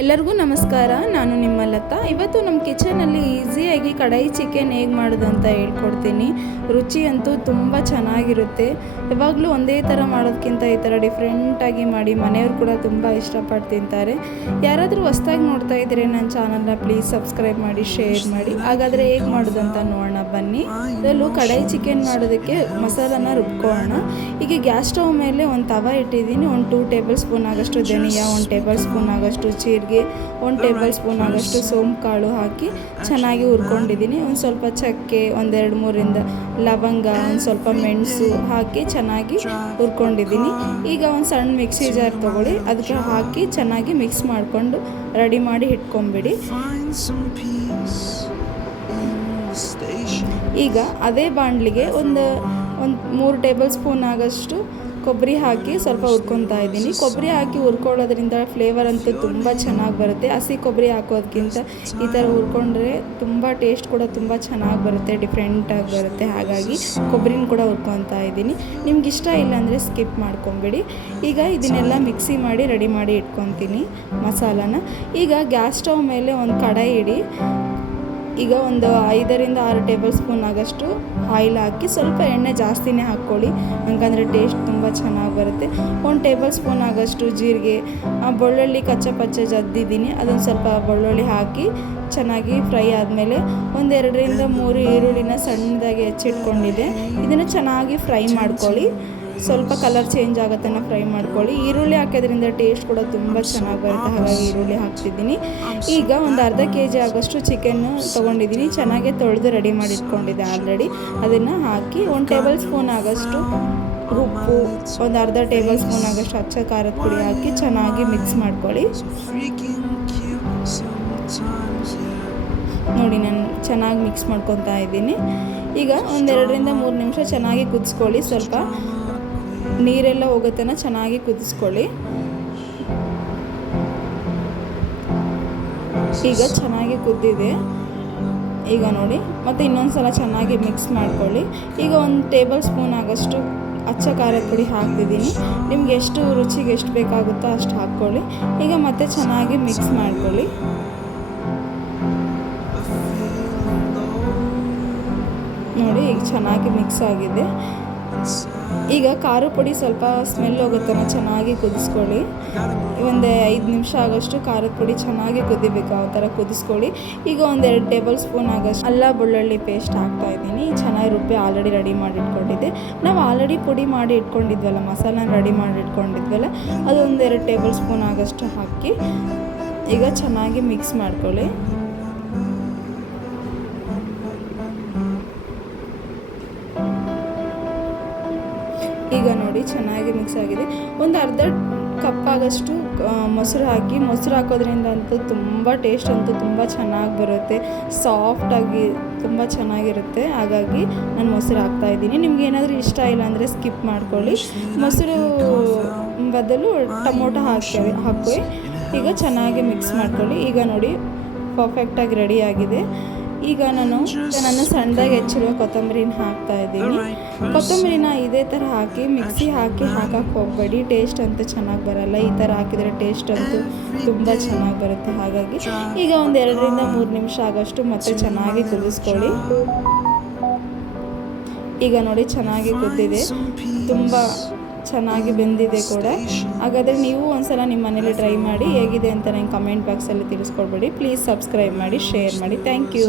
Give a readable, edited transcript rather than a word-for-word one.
ಎಲ್ಲರಿಗೂ ನಮಸ್ಕಾರ. ನಾನು ನಿಮ್ಮ ಲತಾ. ಇವತ್ತು ನಮ್ಮ ಕಿಚನಲ್ಲಿ ಈಸಿಯಾಗಿ ಕಡಾಯಿ ಚಿಕನ್ ಹೇಗೆ ಮಾಡೋದು ಅಂತ ಹೇಳ್ಕೊಡ್ತೀನಿ. ರುಚಿ ಅಂತೂ ತುಂಬ ಚೆನ್ನಾಗಿರುತ್ತೆ. ಯಾವಾಗಲೂ ಒಂದೇ ಥರ ಮಾಡೋದಕ್ಕಿಂತ ಈ ಥರ ಡಿಫ್ರೆಂಟಾಗಿ ಮಾಡಿ ಮನೆಯವರು ಕೂಡ ತುಂಬ ಇಷ್ಟಪಟ್ಟು ತಿಂತಾರೆ. ಯಾರಾದರೂ ಹೊಸ್ದಾಗಿ ನೋಡ್ತಾ ಇದ್ದರೆ ನನ್ನ ಚಾನಲ್ನ ಪ್ಲೀಸ್ ಸಬ್ಸ್ಕ್ರೈಬ್ ಮಾಡಿ, ಶೇರ್ ಮಾಡಿ. ಹಾಗಾದರೆ ಹೇಗೆ ಮಾಡೋದು ಅಂತ ನೋಡೋಣ ಬನ್ನಿ. ಇದರಲ್ಲೂ ಕಡಾಯಿ ಚಿಕನ್ ಮಾಡೋದಕ್ಕೆ ಮಸಾಲಾನ ರುಬ್ಕೊಳ್ಳೋಣ. ಈಗ ಗ್ಯಾಸ್ ಸ್ಟವ್ ಮೇಲೆ ಒಂದು ತವ ಇಟ್ಟಿದ್ದೀನಿ. ಒಂದು 2 ಟೇಬಲ್ ಸ್ಪೂನ್ ಆಗೋಷ್ಟು ಧನಿಯಾ, 1 ಟೇಬಲ್ ಸ್ಪೂನ್ ಆಗೋಷ್ಟು ಜೀರಿಗೆ, 1 ಟೇಬಲ್ ಸ್ಪೂನ್ ಆಗೋಷ್ಟು ಸೋಂಪು ಕಾಳು ಹಾಕಿ ಚೆನ್ನಾಗಿ ಹುರ್ಕೊಂಡಿದ್ದೀನಿ. ಒಂದು ಸ್ವಲ್ಪ ಚಕ್ಕೆ, 1-2-3 ಲವಂಗ, ಒಂದು ಸ್ವಲ್ಪ ಮೆಣಸು ಹಾಕಿ ಚೆನ್ನಾಗಿ ಹುರ್ಕೊಂಡಿದ್ದೀನಿ. ಈಗ ಒಂದು ಸಣ್ಣ ಮಿಕ್ಸಿ ಜಾರ್ ತೊಗೊಳ್ಳಿ, ಅದಕ್ಕೆ ಹಾಕಿ ಚೆನ್ನಾಗಿ ಮಿಕ್ಸ್ ಮಾಡಿಕೊಂಡು ರೆಡಿ ಮಾಡಿ ಇಟ್ಕೊಂಬಿಡಿ. ಈಗ ಅದೇ ಬಾಣಲಿಗೆ ಒಂದು 3 ಟೇಬಲ್ ಸ್ಪೂನ್ ಆಗೋಷ್ಟು ಕೊಬ್ಬರಿ ಹಾಕಿ ಸ್ವಲ್ಪ ಹುರ್ಕೊತಾ ಇದ್ದೀನಿ. ಕೊಬ್ಬರಿ ಹಾಕಿ ಹುರ್ಕೊಳ್ಳೋದ್ರಿಂದ ಫ್ಲೇವರ್ ಅಂತೂ ತುಂಬ ಚೆನ್ನಾಗಿ ಬರುತ್ತೆ. ಹಸಿ ಕೊಬ್ಬರಿ ಹಾಕೋದಕ್ಕಿಂತ ಈ ಥರ ಹುರ್ಕೊಂಡ್ರೆ ತುಂಬ ಟೇಸ್ಟ್ ಕೂಡ ತುಂಬ ಚೆನ್ನಾಗಿ ಬರುತ್ತೆ, ಡಿಫ್ರೆಂಟಾಗಿ ಬರುತ್ತೆ. ಹಾಗಾಗಿ ಕೊಬ್ಬರಿನ ಕೂಡ ಹುರ್ಕೊತಾ ಇದ್ದೀನಿ. ನಿಮ್ಗೆ ಇಷ್ಟ ಇಲ್ಲ ಅಂದರೆ ಸ್ಕಿಪ್ ಮಾಡ್ಕೊಂಬಿಡಿ. ಈಗ ಇದನ್ನೆಲ್ಲ ಮಿಕ್ಸಿ ಮಾಡಿ ರೆಡಿ ಮಾಡಿ ಇಟ್ಕೊತೀನಿ ಮಸಾಲಾನ. ಈಗ ಗ್ಯಾಸ್ ಸ್ಟವ್ ಮೇಲೆ ಒಂದು ಕಡಾಯಿ ಇಡಿ. ಈಗ ಒಂದು 5-6 ಟೇಬಲ್ ಸ್ಪೂನ್ ಆಗೋಷ್ಟು ಆಯಿಲ್ ಹಾಕಿ ಸ್ವಲ್ಪ ಎಣ್ಣೆ ಜಾಸ್ತಿನೇ ಹಾಕ್ಕೊಳ್ಳಿ, ಹಂಗಂದರೆ ಟೇಸ್ಟ್ ತುಂಬ ಚೆನ್ನಾಗಿ ಬರುತ್ತೆ. 1 ಟೇಬಲ್ ಸ್ಪೂನ್ ಆಗೋಷ್ಟು ಜೀರಿಗೆ, ಬೆಳ್ಳುಳ್ಳಿ ಕಚ್ಚಾ ಜದ್ದಿದ್ದೀನಿ, ಅದೊಂದು ಸ್ವಲ್ಪ ಬೆಳ್ಳುಳ್ಳಿ ಹಾಕಿ ಚೆನ್ನಾಗಿ ಫ್ರೈ ಆದಮೇಲೆ 1-2-3 ಈರುಳ್ಳಿನ ಸಣ್ಣದಾಗಿ ಹೆಚ್ಚಿಟ್ಕೊಂಡಿದ್ದೆ. ಇದನ್ನು ಚೆನ್ನಾಗಿ ಫ್ರೈ ಮಾಡ್ಕೊಳ್ಳಿ. ಸ್ವಲ್ಪ ಕಲರ್ ಚೇಂಜ್ ಆಗೋತನ ಫ್ರೈ ಮಾಡ್ಕೊಳ್ಳಿ. ಈರುಳ್ಳಿ ಹಾಕೋದ್ರಿಂದ ಟೇಸ್ಟ್ ಕೂಡ ತುಂಬ ಚೆನ್ನಾಗಿ ಬರುತ್ತೆ, ಹಾಗಾಗಿ ಈರುಳ್ಳಿ ಹಾಕ್ತಿದ್ದೀನಿ. ಈಗ ಒಂದು ಅರ್ಧ kg ಆಗೋಷ್ಟು ಚಿಕನ್ನು ತೊಗೊಂಡಿದ್ದೀನಿ. ಚೆನ್ನಾಗಿ ತೊಳೆದು ರೆಡಿ ಮಾಡಿ ಇಟ್ಕೊಂಡಿದ್ದೆ ಆಲ್ರೆಡಿ. ಅದನ್ನು ಹಾಕಿ 1 ಟೇಬಲ್ ಸ್ಪೂನ್ ಆಗೋಷ್ಟು ಉಪ್ಪು, ಒಂದು ಅರ್ಧ ಟೇಬಲ್ ಸ್ಪೂನ್ ಆಗೋಷ್ಟು ಅಚ್ಚ ಖಾರದ ಪುಡಿ ಹಾಕಿ ಚೆನ್ನಾಗಿ ಮಿಕ್ಸ್ ಮಾಡ್ಕೊಳ್ಳಿ. ನೋಡಿ, ನಾನು ಚೆನ್ನಾಗಿ ಮಿಕ್ಸ್ ಮಾಡ್ಕೊತಾ ಇದ್ದೀನಿ. ಈಗ 1-2-3 ನಿಮಿಷ ಚೆನ್ನಾಗಿ ಕುದಿಸ್ಕೊಳ್ಳಿ. ಸ್ವಲ್ಪ ನೀರೆಲ್ಲ ಹೋಗೋತನ ಚೆನ್ನಾಗಿ ಕುದಿಸ್ಕೊಳ್ಳಿ. ಈಗ ಚೆನ್ನಾಗಿ ಕುದ್ದಿದೆ. ಈಗ ನೋಡಿ, ಮತ್ತು ಇನ್ನೊಂದು ಸಲ ಚೆನ್ನಾಗಿ ಮಿಕ್ಸ್ ಮಾಡ್ಕೊಳ್ಳಿ. ಈಗ 1 ಟೇಬಲ್ ಸ್ಪೂನ್ ಆಗೋಷ್ಟು ಅಚ್ಚ ಖಾರದ ಪುಡಿ ಹಾಕ್ತಿದ್ದೀನಿ. ನಿಮ್ಗೆ ಎಷ್ಟು ರುಚಿಗೆ ಎಷ್ಟು ಬೇಕಾಗುತ್ತೋ ಅಷ್ಟು ಹಾಕ್ಕೊಳ್ಳಿ. ಈಗ ಮತ್ತೆ ಚೆನ್ನಾಗಿ ಮಿಕ್ಸ್ ಮಾಡ್ಕೊಳ್ಳಿ. ನೋಡಿ, ಈಗ ಚೆನ್ನಾಗಿ ಮಿಕ್ಸ್ ಆಗಿದೆ. ಈಗ ಖಾರ ಪುಡಿ ಸ್ವಲ್ಪ ಸ್ಮೆಲ್ ಹೋಗುತ್ತನ ಚೆನ್ನಾಗಿ ಕುದಿಸ್ಕೊಳ್ಳಿ. ಒಂದು 5 ನಿಮಿಷ ಆಗೋಷ್ಟು ಖಾರದ ಪುಡಿ ಚೆನ್ನಾಗಿ ಕುದಿಬೇಕು, ಆ ಥರ ಕುದಿಸ್ಕೊಳ್ಳಿ. ಈಗ 1-2 ಟೇಬಲ್ ಸ್ಪೂನ್ ಆಗೋಷ್ಟು ಅಲ್ಲ ಬೆಳ್ಳುಳ್ಳಿ ಪೇಸ್ಟ್ ಹಾಕ್ತಾಯಿದ್ದೀನಿ. ಚೆನ್ನಾಗಿ ರುಬ್ಬಿ ಆಲ್ರೆಡಿ ರೆಡಿ ಮಾಡಿ ಇಟ್ಕೊಂಡಿದ್ದೆ. ನಾವು ಆಲ್ರೆಡಿ ಪುಡಿ ಮಾಡಿ ಇಟ್ಕೊಂಡಿದ್ವಲ್ಲ, ಮಸಾಲಾನ ರೆಡಿ ಮಾಡಿ ಇಟ್ಕೊಂಡಿದ್ವಲ್ಲ, ಅದು 1-2 ಟೇಬಲ್ ಸ್ಪೂನ್ ಆಗೋಷ್ಟು ಹಾಕಿ ಈಗ ಚೆನ್ನಾಗಿ ಮಿಕ್ಸ್ ಮಾಡ್ಕೊಳ್ಳಿ. ಈಗ ನೋಡಿ, ಚೆನ್ನಾಗಿ ಮಿಕ್ಸ್ ಆಗಿದೆ. ಒಂದು ಅರ್ಧ ಕಪ್ ಆಗೋಷ್ಟು ಮೊಸರು ಹಾಕಿ. ಮೊಸರು ಹಾಕೋದ್ರಿಂದ ಅಂತೂ ತುಂಬ ಟೇಸ್ಟ್ ಅಂತೂ ತುಂಬ ಚೆನ್ನಾಗಿ ಬರುತ್ತೆ, ಸಾಫ್ಟಾಗಿ ತುಂಬ ಚೆನ್ನಾಗಿರುತ್ತೆ. ಹಾಗಾಗಿ ನಾನು ಮೊಸರು ಹಾಕ್ತಾಯಿದ್ದೀನಿ. ನಿಮ್ಗೆ ಏನಾದರೂ ಇಷ್ಟ ಇಲ್ಲ ಅಂದರೆ ಸ್ಕಿಪ್ ಮಾಡ್ಕೊಳ್ಳಿ. ಮೊಸರು ಬದಲು ಟೊಮೊಟೊ ಹಾಕಿ ಈಗ ಚೆನ್ನಾಗಿ ಮಿಕ್ಸ್ ಮಾಡ್ಕೊಳ್ಳಿ. ಈಗ ನೋಡಿ, ಪರ್ಫೆಕ್ಟಾಗಿ ರೆಡಿಯಾಗಿದೆ. ಈಗ ನಾನು ಸಣ್ಣದಾಗಿ ಹೆಚ್ಚಿರುವ ಕೊತ್ತಂಬರಿನ ಹಾಕ್ತಾಯಿದ್ದೀನಿ. ಕೊತ್ತಂಬರಿನ ಇದೇ ಥರ ಹಾಕಿ ಮಿಕ್ಸಿ ಹಾಕಿ ಹಾಕಕ್ಕೆ ಹೋಗಬೇಡಿ, ಟೇಸ್ಟ್ ಅಂತೂ ಚೆನ್ನಾಗಿ ಬರಲ್ಲ. ಈ ಥರ ಹಾಕಿದರೆ ಟೇಸ್ಟ್ ಅಂತೂ ತುಂಬ ಚೆನ್ನಾಗಿ ಬರುತ್ತೆ. ಹಾಗಾಗಿ ಈಗ 1-2-3 ನಿಮಿಷ ಆಗೋಷ್ಟು ಮತ್ತೆ ಚೆನ್ನಾಗಿ ಕುದಿಸ್ಕೊಳ್ಳಿ. ಈಗ ನೋಡಿ, ಚೆನ್ನಾಗಿ ಕುದ್ದಿದೆ, ತುಂಬ ಚೆನ್ನಾಗಿ ಬೆಂದಿದೆ ಕೂಡ. ಹಾಗಾದರೆ ನೀವು ಒಂದ್ಸಲ ನಿಮ್ಮ ಮನೇಲಿ ಟ್ರೈ ಮಾಡಿ, ಹೇಗಿದೆ ಅಂತ ನಂಗೆ ಕಮೆಂಟ್ ಬಾಕ್ಸಲ್ಲಿ ತಿಳಿಸ್ಕೊಡ್ಬೇಡಿ. ಪ್ಲೀಸ್ ಸಬ್ಸ್ಕ್ರೈಬ್ ಮಾಡಿ, ಶೇರ್ ಮಾಡಿ. Thank you.